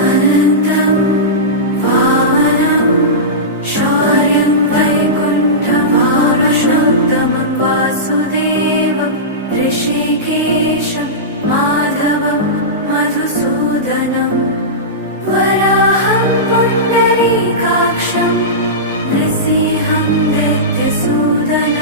अनन्तं वामनं शौर्यं वैकुण्ठमारुषोत्तमं वासुदेवं ऋषिकेशं माधवं मधुसूदनं वराहं पुण्डरीकाक्षं नृसिंहं दैत्यसूदनं